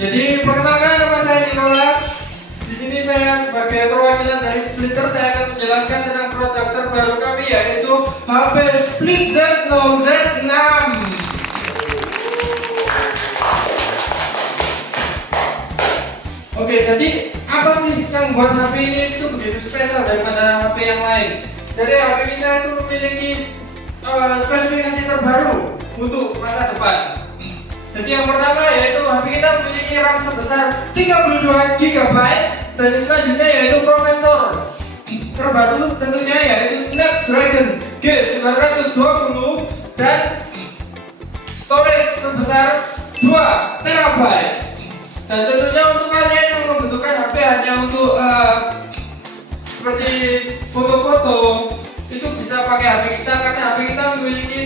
Jadi perkenalkan, nama saya Nicholas. Di sini saya sebagai perwakilan dari Splitter, saya akan menjelaskan tentang produk terbaru kami, yaitu HP Split Z0 Z6. Oke, jadi apa sih yang membuat HP ini itu begitu spesial daripada HP yang lain? Jadi HP kita itu memiliki spesifikasi terbaru untuk masa depan. Jadi yang pertama yaitu HP kita memiliki RAM sebesar 32 GB, dan selanjutnya yaitu prosesor terbaru tentunya yaitu Snapdragon G920 dan storage sebesar 2 TB. Dan tentunya untuk kalian yang membutuhkan HP hanya untuk seperti foto-foto, itu bisa pakai HP kita karena HP kita memiliki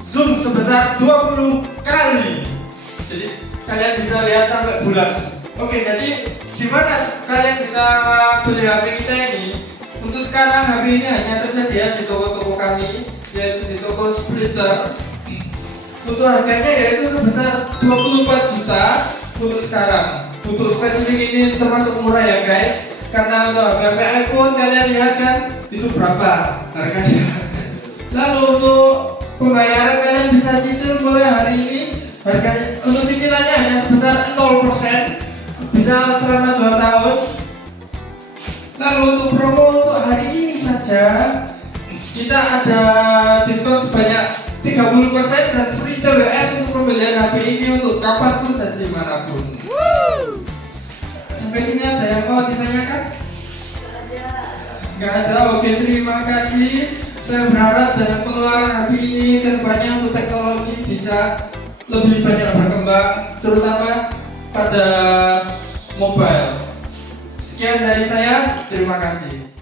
zoom sebesar 20 kali. Jadi kalian bisa lihat sampai bulan. Oke, jadi gimana kalian bisa beli HP kita ini? Untuk sekarang HP ini hanya tersedia di toko-toko kami, yaitu di toko Splitter. Untuk harganya yaitu sebesar 24 juta untuk sekarang. Untuk spesifik ini termasuk murah ya guys, karena untuk HP iPhone kalian lihat kan itu berapa harganya. Lalu untuk pembayaran kalian bisa cicil mulai hari ini. Harganya untuk cicilannya hanya sebesar 0%, bisa selama 2 tahun. Lalu untuk promo untuk hari ini saja, kita ada diskon sebanyak 30% dan free TWS untuk pembelian HP ini untuk kapanpun dan dimanapun. Sampai sini ada yang mau ditanyakan? Nggak ada. Oke, terima kasih. Saya berharap dengan pengeluaran HP ini kedepannya untuk teknologi bisa lebih banyak berkembang, terutama pada mobile. Sekian dari saya, terima kasih.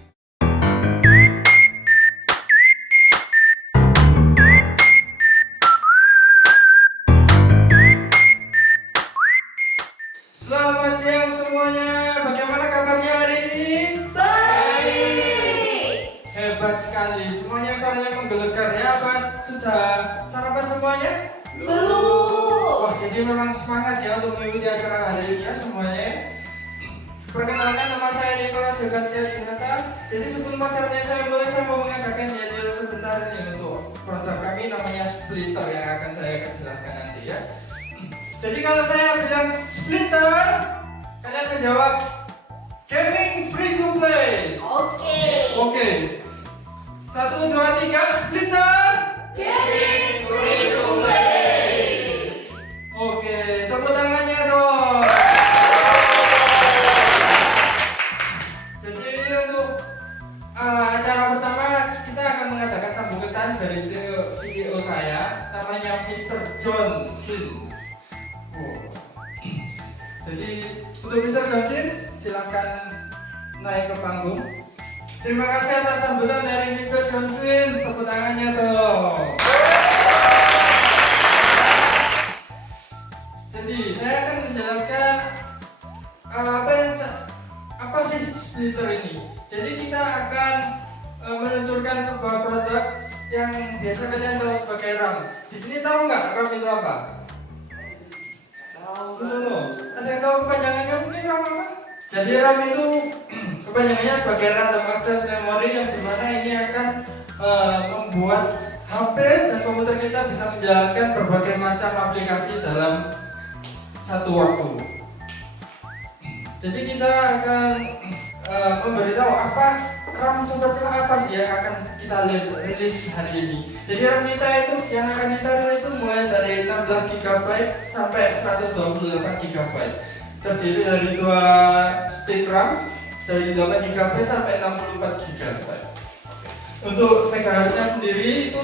Selamat siang semuanya, bagaimana kabarnya hari ini? Baik. Hebat sekali, semuanya suaranya menggelegar ya. Apa sudah sarapan semuanya? Belum. Wah, jadi memang semangat ya untuk mengikuti acara hari ini ya semuanya. Perkenalkan, nama saya Nicholas Yogaskia Sinata. Jadi sebelum acaranya saya mau mengadakan yel sebentar nih untuk produk kami namanya Splitter yang akan saya jelaskan nanti ya. Jadi kalau saya bilang Splitter, kalian menjawab gaming free to play. Oke. Oke. 1, 2, 3, Splitter. Gaming free to play. Oke, tepuk tangannya dong. Jadi untuk acara pertama kita akan mengadakan sambutan dari CEO saya, namanya Mr. John Sins. Jadi untuk Mr. John Sins, silakan naik ke panggung. Terima kasih atas sambutan dari Mr. John Sins, tepuk tangannya dong. Jadi saya akan menjelaskan apa sih Splitter ini. Jadi kita akan meluncurkan sebuah produk yang biasa kalian tahu sebagai RAM. Di sini tahu nggak RAM itu apa? Tahu. Ada yang tahu kepanjangannya mungkin RAM apa? Jadi RAM itu kepanjangannya sebagai random access memory, yang dimana ini akan membuat HP dan komputer kita bisa menjalankan berbagai macam aplikasi dalam satu waktu. Jadi kita akan memberitahu apa RAM seperti apa sih yang akan kita rilis hari ini. Jadi RAM kita itu yang akan kita rilis itu mulai dari 16 GB sampai 128 GB. Terdiri dari 2 stick RAM dari 8 GB sampai 64 GB. Untuk megahertznya sendiri itu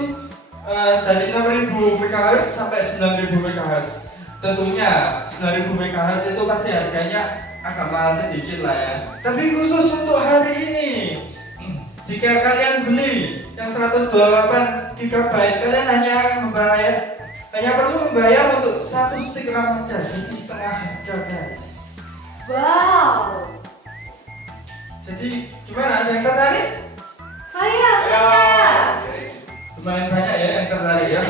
dari 6000 MHz sampai 9000 MHz. Tentunya 9000 MHz itu pasti harganya agak mahal sedikit lah ya. Tapi khusus untuk hari ini, jika kalian beli yang 128 GB, kalian hanya perlu membayar untuk 1 stick RAM aja, jadi setengah harga guys. Wow. Jadi gimana, ada yang tertarik? Saya. Lumayan banyak ya yang tertarik ya.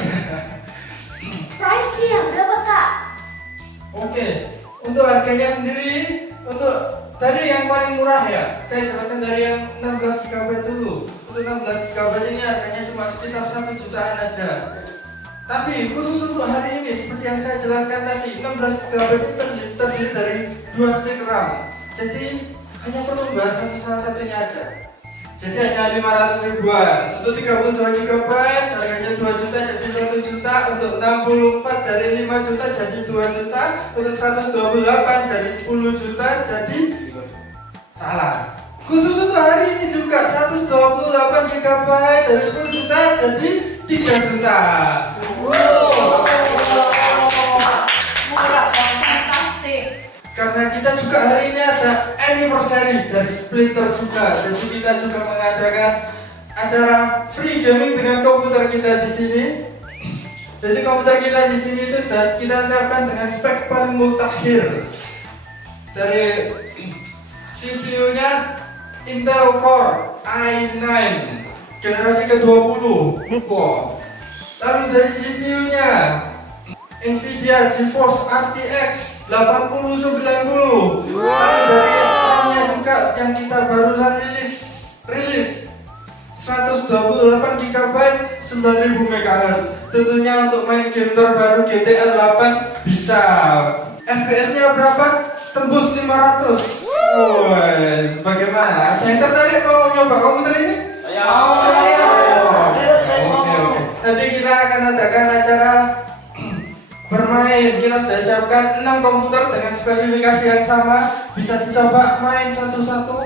Price-nya berapa, Kak? Oke, Untuk harganya sendiri, untuk tadi yang paling murah ya, saya jelaskan dari yang 16 GB dulu. Untuk 16 GB ini harganya cuma sekitar 1 jutaan aja. Tapi khusus untuk hari ini, seperti yang saya jelaskan tadi, 16 GB itu terdiri dari 2 stick RAM. Jadi hanya perlu bayar salah satunya aja. Jadi hanya 500 ribuan. Untuk 32 GB harganya 2 juta jadi 1 juta. Untuk 64 dari 5 juta jadi 2 juta. Untuk 128 dari 10 juta jadi salah. Khusus untuk hari ini juga 128 GB dari 10 juta jadi 3 juta. Wow. Murah dan fantastik. Karena kita juga hari ini ada anniversary dari Splitter juga, jadi kita juga mengadakan acara free gaming dengan komputer kita di sini. Jadi komputer kita di sini itu sudah kita siapkan dengan spek paling mutakhir. Dari CPU-nya Intel Core i9 generasi ke-20. Wow. Lalu dari CPU-nya Nvidia GeForce RTX 8090. Lalu dari RAM-nya juga yang kita barusan rilis 128 GB 9000 MHz. Tentunya untuk main game terbaru GTA 8 bisa. FPS-nya berapa? Tembus 500. Wes, bagaimana? Ada yang tertarik mau nyoba komputer ini? Saya. Oke. Nanti kita akan adakan acara bermain. Kita sudah siapkan 6 komputer dengan spesifikasi yang sama. Bisa dicoba main satu-satu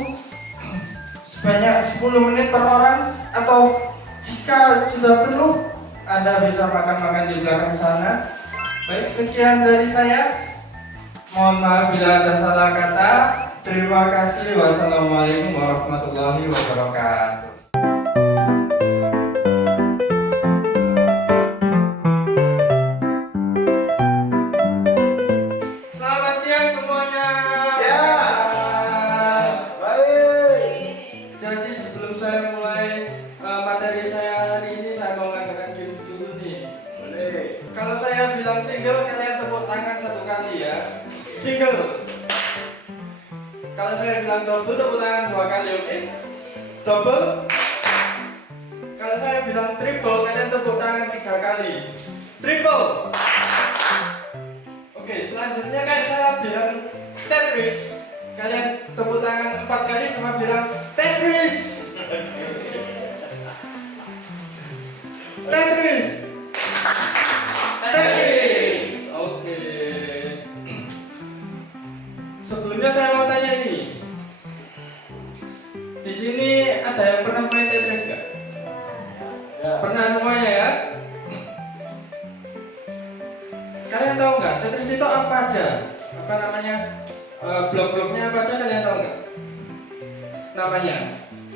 sebanyak 10 menit per orang. Atau jika sudah penuh, Anda bisa makan-makan di belakang sana. Baik, sekian dari saya. Mohon maaf bila ada salah kata. Terima kasih. Wassalamualaikum warahmatullahi wabarakatuh. Selamat siang semuanya. Jadi sebelum saya mulai materi saya hari ini, saya mau ngadakan games dulu nih. Boleh. Kalau saya bilang single, kalian tepuk tangan satu kali ya. Single. Kalau saya bilang double, tepuk tangan 2 kali, oke? Double. Kalau saya bilang triple, kalian tepuk tangan 3 kali. Triple. Oke, selanjutnya kayak saya bilang Tetris, kalian tepuk tangan 4 kali sama bilang Tetris. Tetris. Tetris. Oke. Sebelumnya saya mau tanya nih. Di sini ada yang pernah main Tetris nggak? Pernah semuanya ya? Kalian tahu nggak Tetris itu apa aja? Apa namanya? Blok-bloknya apa aja kalian tahu nggak? Namanya?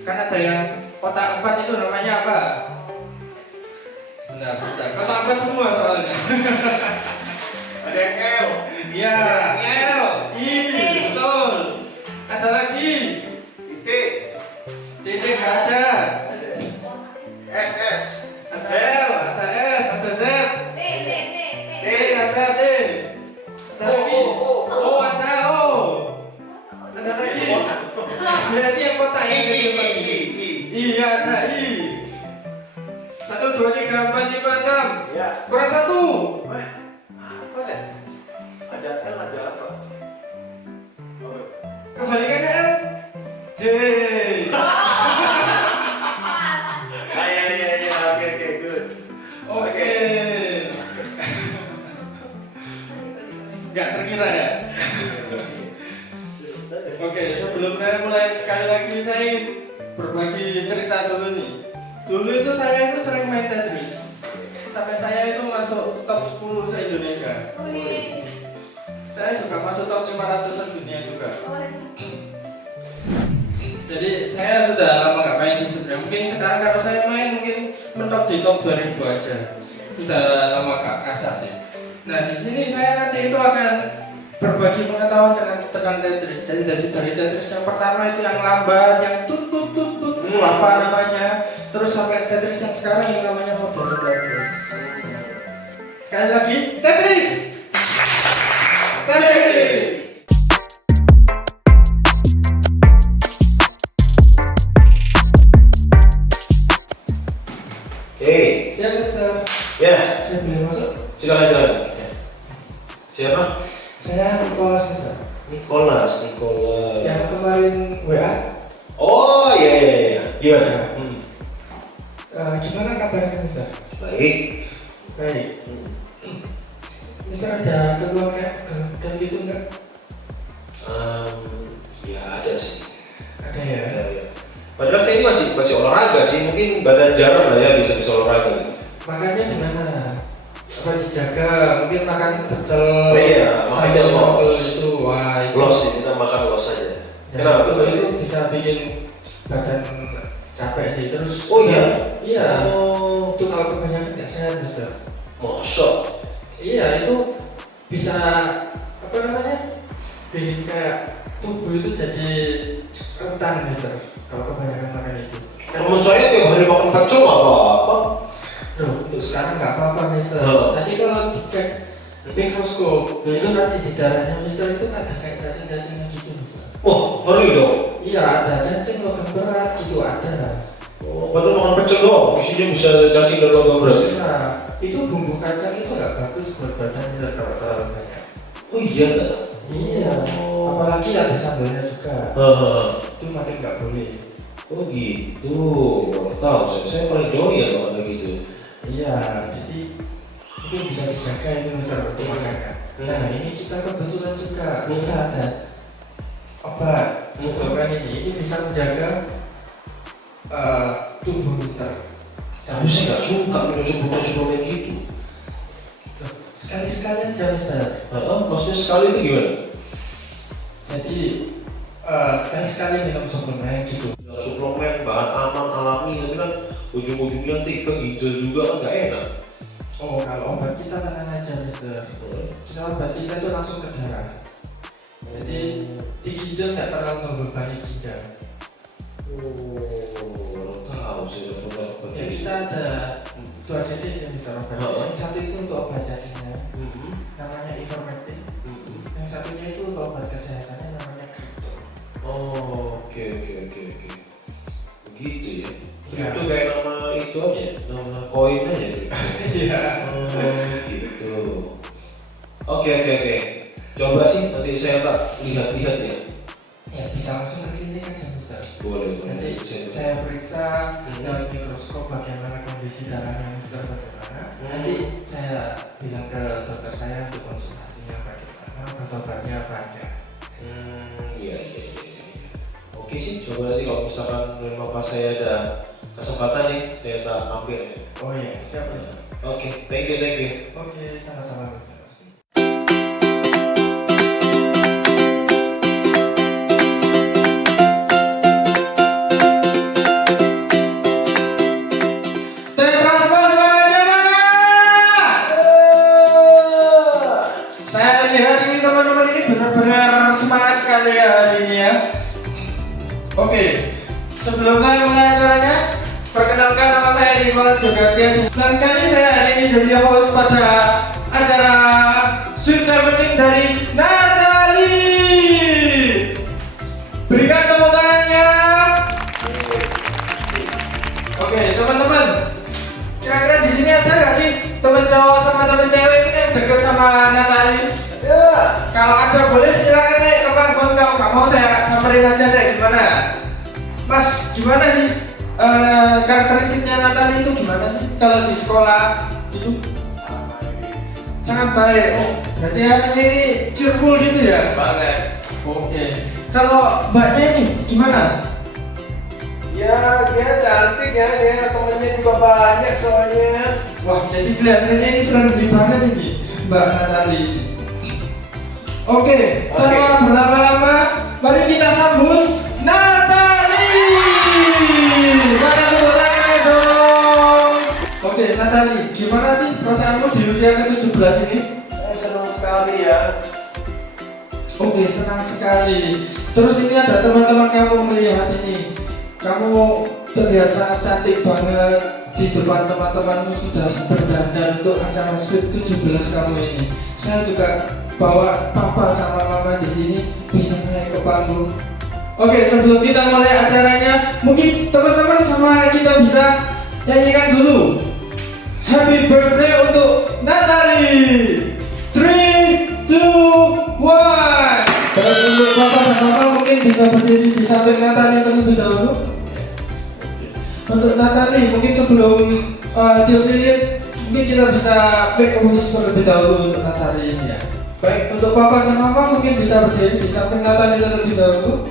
Kan ada yang kotak 4 itu namanya apa? Benar, kotak 4 semua soalnya. Ada yang L. Ya, L, I, betul. Ada lagi? Titik. Titik nggak ada. SS. Ada L, ada S, ada Z. T. T, ada T. Ada lagi. O, ada O. Ada lagi. Ya, ini yang kotak ini. I, ada I. 1, 2, 3, 4, 5, 6. Ya. Kurang 1. Weh, apa deh? Ada L, ada apa? Oh, Kembalikannya L. J. ya, oke, good. Oke. Nggak terkira ya? Oke, sebelum saya mulai sekali lagi saya ingin berbagi cerita dulu nih. Dulu itu saya itu sering main Tetris. Sampai saya itu masuk top 10 se-Indonesia. Saya juga masuk top 500 dunia juga. Jadi saya sudah lama nggak main sih sebenarnya. Mungkin sekarang kalau saya main mungkin mentok di top 2000 aja. Sudah lama nggak ngasah sih. Nah di sini saya nanti itu akan berbagi pengetahuan tentang Tetris. Jadi dari Tetris yang pertama itu yang lambat, yang tut itu apa namanya, terus sampai Tetris yang sekarang yang namanya modern Tetris. Sekali lagi Tetris. Tetris. Saya Nicholas, Mister. Nicholas. Yang kemarin WA. Oh iya. Gimana? Gimana kabarnya, Mister? Baik. Baik. Mister ada keluarga gitu enggak? Ya ada sih. Ada ya. Ya. Padahal saya ini masih olahraga sih, mungkin badan jarang lah ya bisa olahraga. Makanya gimana? Apa dijaga? Mungkin makan pecel. Oh iya, makanya sambal los. itu. Wah, itu. Los sih, kita makan los aja. Ya, Kenapa? itu bisa bikin badan capek sih. Terus Oh iya? Iya. Oh, Itu kalau kebanyakan nggak sehat, Mister. mosok. Iya, itu bisa apa namanya? Bikin kayak tubuh itu jadi rentan, Mister. Kalau kebanyakan makan itu. Temen saya tiap hari makan pecel nggak apa-apa. Loh, untuk sekarang nggak apa-apa, Mister. Oh. Tadi kalau dicek mikroskop, itu nanti di darahnya Mister itu ada kayak cacing-cacingnya gitu, Mister. Wah, ngeri dong. Iya, ada cacing logam berat gitu ada. Oh, padahal makan pecel doang, isinya bisa cacing dan logam berat. Bisa. Itu bumbu kacang itu nggak bagus buat badan Mister kalau terlalu banyak. Oh iya nggak? Iya. Apalagi ada sambalnya juga. Itu makin nggak boleh. Oh gitu, baru tahu saya paling doyan makan kayak gitu. Iya, jadi mungkin bisa dijaga itu Mister untuk makannya. Nah, ini kita kebetulan juga kita ada obat suplemen ini bisa menjaga tubuh Mister. Tapi saya nggak suka minum suplemen gitu. Sekali-sekali aja Mister. Maksudnya sekali itu gimana? Jadi sekali-sekali minum suplemen gitu. Suplemen bahan aman alami, tapi kan ujung-ujungnya nanti ke ginjal juga kan nggak enak. Oh, kalau obat kita tenang aja Mister. Kita obat kita itu langsung ke darah. Jadi di ginjal nggak terlalu membebani ginjal. Oh, baru tahu sih obat Ya kita ada dua jenis ya Mister obat. Yang satu itu untuk obat cacingnya, namanya ivermectin. Yang satunya itu untuk obat kesehatannya namanya kripto. Oh, oke. Begitu ya. Ya. Itu kayak nama itu aja, nama koin aja gitu. Iya. Oh, gitu. Oke. Coba sih nanti saya tak lihat-lihat ya. Ya bisa langsung ke klinik aja Mister. Boleh. Nanti saya periksa lewat mikroskop bagaimana kondisi darahnya Mister bagaimana. Nanti saya bilang ke dokter saya untuk konsultasinya bagaimana, obat-obatnya apa aja. Iya. Oke sih, coba nanti kalau misalkan memang pas saya ada kesempatan nih, saya tak mampir. Oh iya, siap Mister. Oke, thank you. Oke, sama-sama Mister. Tetransfer semuanya mana? Saya lihat ini teman-teman ini benar-benar semangat sekali ya hari ini ya. Oke, sebelum saya mulai acaranya, perkenalkan nama saya Nicholas Sebastian. Senang sekali saya hari ini jadi host pada acara Sweet Seventeen dari Natalie. Berikan tepuk tangannya. Oke, teman-teman. Kira-kira di sini ada nggak sih teman cowok sama teman cewek ini yang deket sama Natalie? Ya. Kalau ada boleh silakan naik ke panggung. Kalau nggak mau saya samperin aja deh, gimana? Mas, gimana sih karakteristiknya Natalie itu gimana sih? Kalau di sekolah itu sangat baik. Oh, berarti anaknya ini cheerful gitu ya? Banget. Oke. Kalau mbaknya ini gimana? Ya, dia cantik ya, dia temennya juga banyak soalnya. Wah, jadi kelihatannya ini friendly banget ini Mbak Natalie. Oke, tanpa berlama-lama, mari kita sambut Natalie. Mana tepuk tangannya dong. Oke, Natalie, gimana sih perasaanmu di usia ke-17 ini? Senang sekali ya. Oke, senang sekali. Terus ini ada teman-teman kamu melihat ini. Kamu terlihat sangat cantik banget di depan teman-temanmu sudah berdandan untuk acara Sweet 17 kamu ini. Saya juga bawa papa sama mama di sini bisa naik ke panggung. Oke, sebelum kita mulai acaranya, mungkin teman-teman sama kita bisa nyanyikan dulu Happy Birthday untuk Natalie. 3, 2, 1. bisa berdiri di samping Natali terlebih dahulu. Untuk Natali, mungkin sebelum tiup lilin, mungkin kita bisa make a wish terlebih dahulu untuk Natali ini ya. Baik, untuk Papa dan Mama mungkin bisa berdiri di samping Natali terlebih dahulu.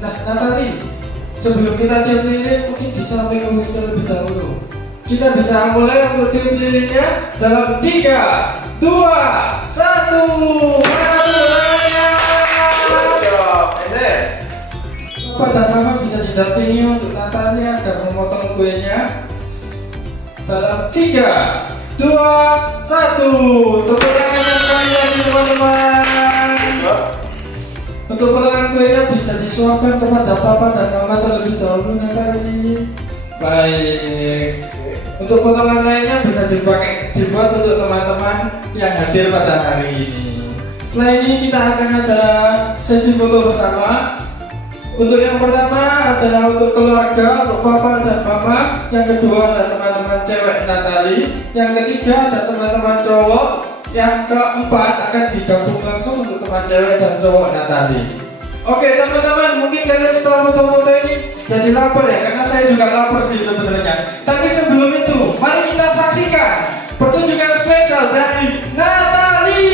Nah, Natali, sebelum kita tiup lilin, mungkin bisa make a wish terlebih dahulu. Kita bisa mulai untuk tiup lilinnya dalam 3, 2, 1. Papa dan Mama bisa didampingi untuk Natali agar memotong kuenya. Dalam 3, 2, 1. Tepuk tangannya sekali lagi teman-teman. Untuk potongan kuenya bisa disuapkan kepada Papa dan Mama terlebih dahulu Natali. Baik. Untuk potongan lainnya bisa dibuat untuk teman-teman yang hadir pada hari ini. Setelah ini kita akan ada sesi foto bersama. Untuk yang pertama adalah untuk keluarga, untuk Papa dan Mama. Yang kedua adalah teman-teman cewek Natali. Yang ketiga adalah teman-teman cowok. Yang keempat akan digabung langsung untuk teman cewek dan cowok Natali. Oke teman-teman, mungkin kalian setelah foto-foto ini jadi lapar ya, karena saya juga lapar sih sebenarnya. Tapi sebelum itu, mari kita saksikan pertunjukan spesial dari Natali.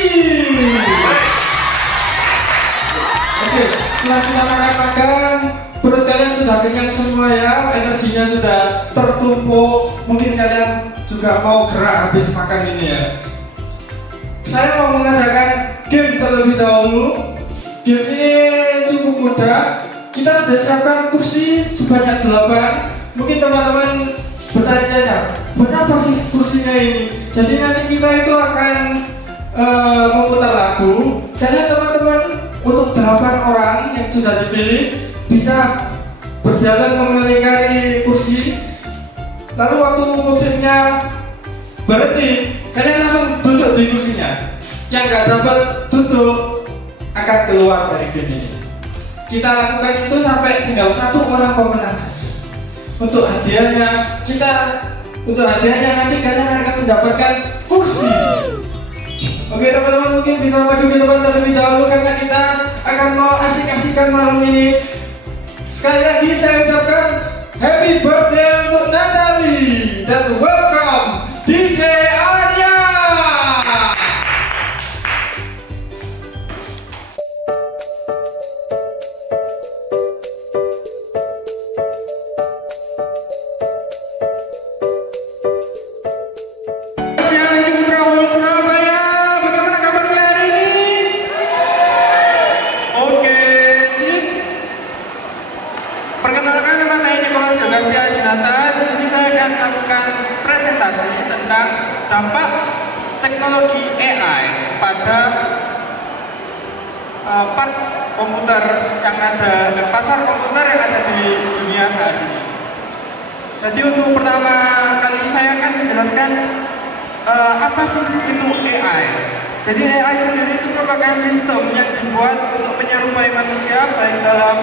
Oke, setelah kita makan-makan, perut kalian sudah kenyang semua ya, energinya sudah tertumpuk. Mungkin kalian juga mau gerak habis makan ini ya. Saya mau mengadakan game terlebih dahulu. Game ini cukup mudah. Kita sudah siapkan kursi sebanyak 8. Mungkin teman-teman bertanya-tanya, berapa sih kursinya ini? Jadi nanti kita itu akan memutar lagu. Kalian teman-teman untuk 8 orang yang sudah dipilih bisa berjalan mengelilingi kursi. Lalu waktu musiknya berhenti, kalian langsung duduk di kursinya. Yang nggak dapat duduk akan keluar dari game ini. Kita lakukan itu sampai tinggal 1 orang pemenang saja. Untuk hadiahnya nanti kalian akan mendapatkan kursi. Oke teman-teman, mungkin bisa maju ke depan terlebih dahulu karena kita akan mau asik-asikan malam ini. Sekali lagi saya ucapkan happy birthday untuk Natali dan welcome DJ Arya. Dampak teknologi AI pada part komputer yang ada, pasar komputer yang ada di dunia saat ini. Jadi untuk pertama kali saya akan menjelaskan apa sih itu AI. Jadi AI sendiri itu merupakan sistem yang dibuat untuk menyerupai manusia baik dalam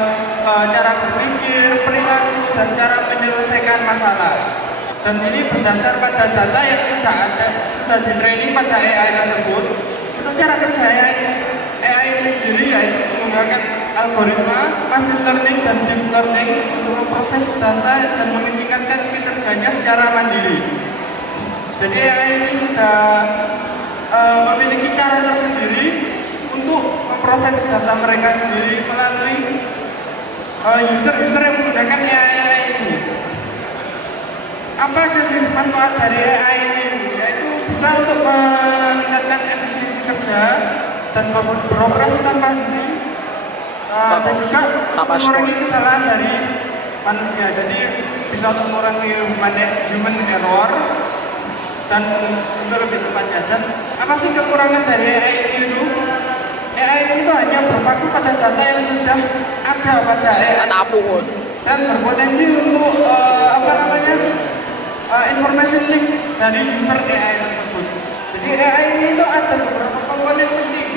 cara berpikir, perilaku, dan cara menyelesaikan masalah. Dan ini berdasar pada data yang sudah di-training pada AI tersebut. Untuk cara kerja AI ini sendiri yaitu menggunakan algoritma, machine learning, dan deep learning untuk memproses data dan meningkatkan kinerjanya secara mandiri. Jadi AI ini sudah memiliki cara tersendiri untuk memproses data mereka sendiri melalui user-user yang menggunakan AI ini. Apa aja sih manfaat dari AI ini? Yaitu bisa untuk meningkatkan efisiensi kerja dan beroperasi tanpa diri, dan juga mengurangi kesalahan dari manusia. Jadi bisa untuk mengurangi human error dan untuk lebih tepatnya. Dan apa sih kekurangan dari AI ini itu? AI ini itu hanya berpaku pada data yang sudah ada pada AI dan berpotensi untuk information leak dari user AI tersebut. Jadi AI ini itu ada beberapa komponen penting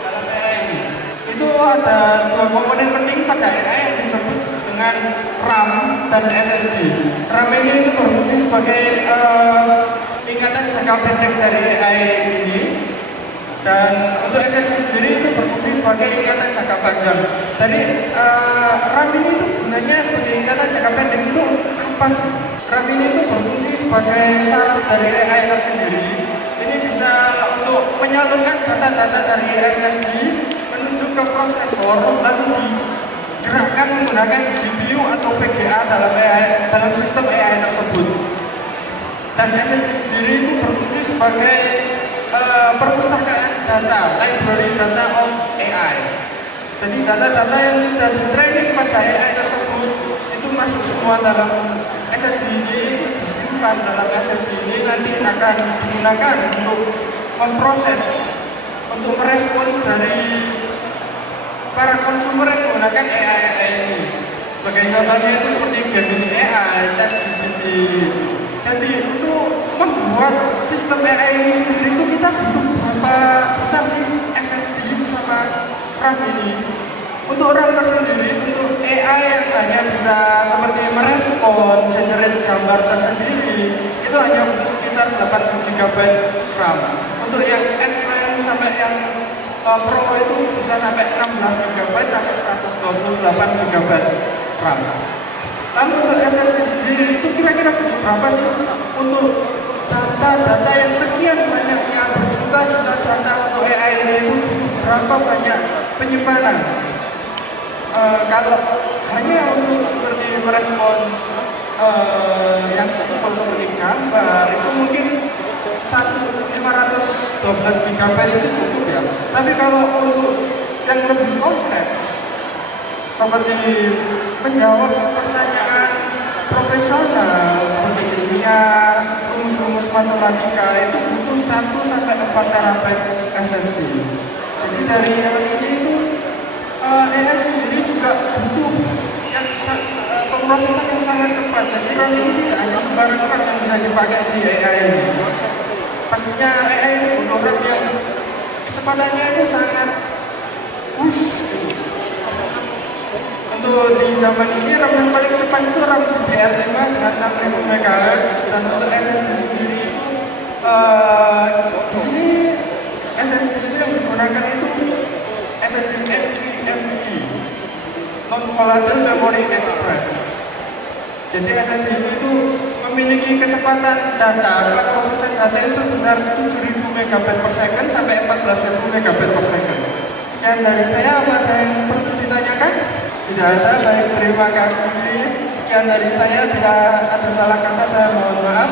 dalam AI ini. Itu ada 2 komponen penting pada AI yang disebut dengan RAM dan SSD. RAM ini itu berfungsi sebagai ingatan jangka pendek dari AI ini, dan untuk SSD sendiri itu berfungsi sebagai ikatan jangka panjang. Jadi RAM ini itu gunanya sebagai ikatan jangka pendek itu apa sih? RAM ini itu berfungsi sebagai saraf dari AI tersendiri. Ini bisa untuk menyalurkan data-data dari SSD menuju ke prosesor lalu digerakkan menggunakan GPU atau VGA dalam sistem AI tersebut. Dan SSD sendiri itu berfungsi sebagai perpustakaan data, library data of AI. Jadi data-data yang sudah di-training pada AI tersebut itu masuk semua dalam SSD ini, itu disimpan dalam SSD ini, nanti akan digunakan untuk memproses, untuk merespon dari para konsumer yang menggunakan AI ini. Sebagai contohnya itu seperti Gemini AI, ChatGPT. Jadi untuk membuat sistem AI ini sendiri itu kita butuh berapa besar sih SSD sama RAM ini. Untuk RAM tersendiri, untuk AI yang hanya bisa seperti merespon, generate gambar tersendiri, itu hanya butuh sekitar 8 GB RAM. Untuk yang advance sampai yang Pro itu bisa sampai 16 GB sampai 128 GB RAM. Lalu untuk SSD sendiri itu kira-kira butuh berapa sih untuk data-data yang sekian banyaknya, berjuta-juta data untuk AI ini itu butuh berapa banyak penyimpanan? Kalau hanya untuk seperti merespons yang simpel seperti gambar itu mungkin 512 GB itu cukup ya. Tapi kalau untuk yang lebih kompleks seperti menjawab pertanyaan profesional seperti ilmiah, rumus-rumus matematika itu butuh 1 sampai 4 TB SSD. Jadi dari hal ini itu AI sendiri juga butuh yang pemrosesan yang sangat cepat. Jadi RAM ini tidak hanya sembarang RAM yang bisa dipakai di AI ini. Pastinya AI ini butuh RAM yang kecepatannya itu sangat gitu. Untuk di zaman ini RAM yang paling cepat itu RAM DDR5 dengan 6000 MHz, dan untuk SSD sendiri itu di sini SSD yang digunakan itu SSD NVMe, Non-Volatile Memory Express. Jadi SSD ini itu memiliki kecepatan data proses data itu sebesar 7000 MB/s sampai 14000 MB/s. Sekian dari saya, apa ada yang perlu ditanyakan? Tidak ada, baik, terima kasih. Sekian dari saya, bila ada salah kata saya mohon maaf.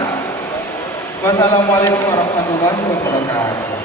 Wassalamualaikum warahmatullahi wabarakatuh.